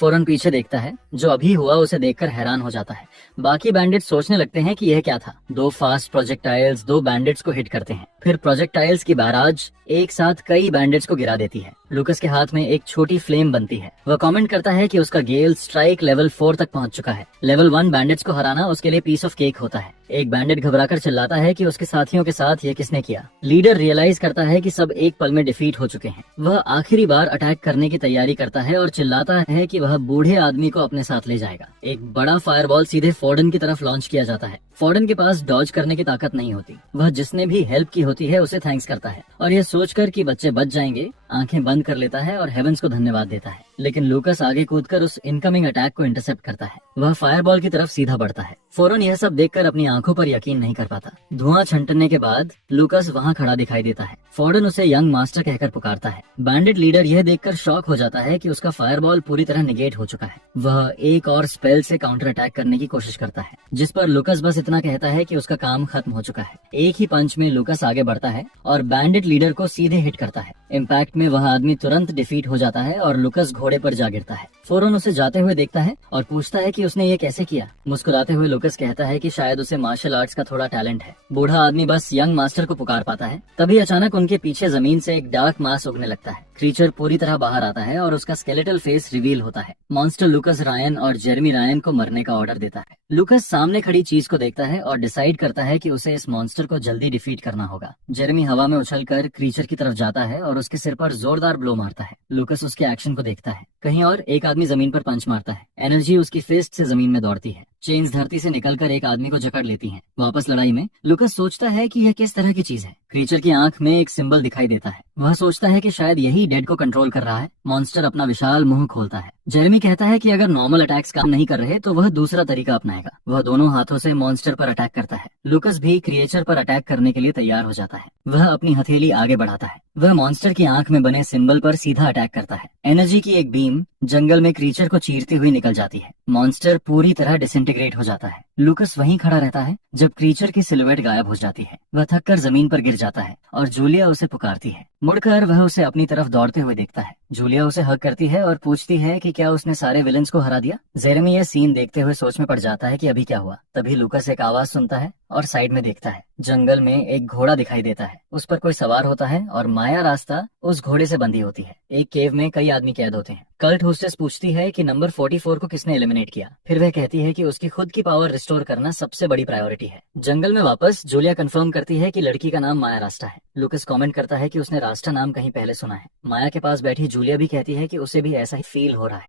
फौरन पीछे देखता है। जो अभी हुआ उसे देखकर हैरान हो जाता है। बाकी बैंडिट्स सोचने लगते हैं कि यह क्या था। दो फास्ट प्रोजेक्टाइल्स दो बैंडिट्स को हिट करते हैं। फिर प्रोजेक्टाइल्स की बाराज एक साथ कई बैंडिट्स को गिरा देती है। लूकस के हाथ में एक छोटी फ्लेम बनती है। वह कमेंट करता है कि उसका गेल स्ट्राइक लेवल 4 तक पहुंच चुका है। लेवल 1 बैंडिट्स को हराना उसके लिए पीस ऑफ केक होता है। एक बैंडिट घबराकर चिल्लाता है कि उसके साथियों के साथ यह किसने किया। लीडर रियलाइज करता है कि सब एक पल में डिफीट हो चुके हैं। वह आखिरी बार अटैक करने की तैयारी करता है और चिल्लाता है कि वह बूढ़े आदमी को अपने साथ ले जाएगा। एक बड़ा फायरबॉल सीधे फॉर्डन की तरफ लॉन्च किया जाता है। फॉर्डन के पास डॉज करने की ताकत नहीं होती। वह जिसने भी हेल्प की होती है उसे थैंक्स करता है और यह सोचकर कि बच्चे बच जाएंगे आंखें बंद कर लेता है और हेवेंस को धन्यवाद देता है। लेकिन लूकस आगे कूदकर उस इनकमिंग अटैक को इंटरसेप्ट करता है। वह फायरबॉल की तरफ सीधा बढ़ता है। फौरन यह सब देखकर अपनी आंखों पर यकीन नहीं कर पाता। धुआं छंटने के बाद लूकस वहां खड़ा दिखाई देता है। फॉर्डन उसे यंग मास्टर कहकर पुकारता है। बैंडिट लीडर यह देखकर शॉक हो जाता है कि उसका फायरबॉल पूरी तरह निगेट हो चुका है। वह एक और स्पेल से काउंटर अटैक करने की कोशिश करता है, जिस पर लूकस बस इतना कहता है कि उसका काम खत्म हो चुका है। एक ही पंच में लूकस आगे बढ़ता है और बैंडिट लीडर को सीधे हिट करता है। इम्पैक्ट में वह आदमी तुरंत डिफीट हो जाता है और लूकस घोड़े पर जा गिरता है। फौरन उसे जाते हुए देखता है और पूछता है कि उसने ये कैसे किया। मुस्कुराते हुए लूकस कहता है कि शायद उसे मार्शल आर्ट्स का थोड़ा टैलेंट है। बूढ़ा आदमी बस यंग मास्टर को पुकार पाता है। तभी अचानक उनके पीछे जमीन से एक डार्क मास उगने लगता है। क्रीचर पूरी तरह बाहर आता है और उसका स्केलेटल फेस रिवील होता है। मॉन्स्टर लूकस रायन और जेरेमी रायन को मरने का ऑर्डर देता है। लूकस सामने खड़ी चीज को देखता है और डिसाइड करता है कि उसे इस मॉन्स्टर को जल्दी डिफीट करना होगा। जेरेमी हवा में उछलकर क्रीचर की तरफ जाता है और उसके सिर पर जोरदार ब्लो मारता है। लूकस उसके एक्शन को देखता है। कहीं और एक आदमी जमीन पर पंच मारता है। एनर्जी उसकी फिस्ट से जमीन में दौड़ती है। चेन्स धरती से निकलकर एक आदमी को जकड़ लेती हैं। वापस लड़ाई में लूकस सोचता है कि यह किस तरह की चीज है। क्रीचर की आंख में एक सिंबल दिखाई देता है। वह सोचता है कि शायद यही डेड को कंट्रोल कर रहा है। मॉन्स्टर अपना विशाल मुंह खोलता है। जेरेमी कहता है कि अगर नॉर्मल अटैक्स काम नहीं कर रहे तो वह दूसरा तरीका अपनाएगा। वह दोनों हाथों से मॉन्स्टर पर अटैक करता है। लूकस भी क्रिएचर पर अटैक करने के लिए तैयार हो जाता है। वह अपनी हथेली आगे बढ़ाता है। वह मॉन्स्टर की आंख में बने सिंबल पर सीधा अटैक करता है। एनर्जी की एक बीम जंगल में क्रीचर को चीरती हुई निकल जाती है। मॉन्स्टर पूरी तरह डिसइंटीग्रेट हो जाता है। लूकस वहीं खड़ा रहता है जब क्रीचर की सिलुएट गायब हो जाती है। वह थककर जमीन पर गिर जाता है और जूलिया उसे पुकारती है। मुड़कर वह उसे अपनी तरफ दौड़ते हुए देखता है। जूलिया उसे हग करती है और पूछती है कि क्या उसने सारे विलन्स को हरा दिया। जेरेमी यह सीन देखते हुए सोच में पड़ जाता है कि अभी क्या हुआ। तभी लूकस एक आवाज सुनता है और साइड में देखता है। जंगल में एक घोड़ा दिखाई देता है। उस पर कोई सवार होता है और माया रास्ता उस घोड़े से बंधी होती है। एक केव में कई आदमी कैद होते हैं। कल्ट होस्टेस पूछती है कि नंबर 44 को किसने एलिमिनेट किया। फिर वह कहती है कि उसकी खुद की पावर रिस्टोर करना सबसे बड़ी प्रायोरिटी है। जंगल में वापस जूलिया कंफर्म करती है कि लड़की का नाम माया रास्ता है। लूकस कमेंट करता है कि उसने रास्ता नाम कहीं पहले सुना है। माया के पास बैठी जूलिया भी कहती है कि उसे भी ऐसा ही फील हो रहा है।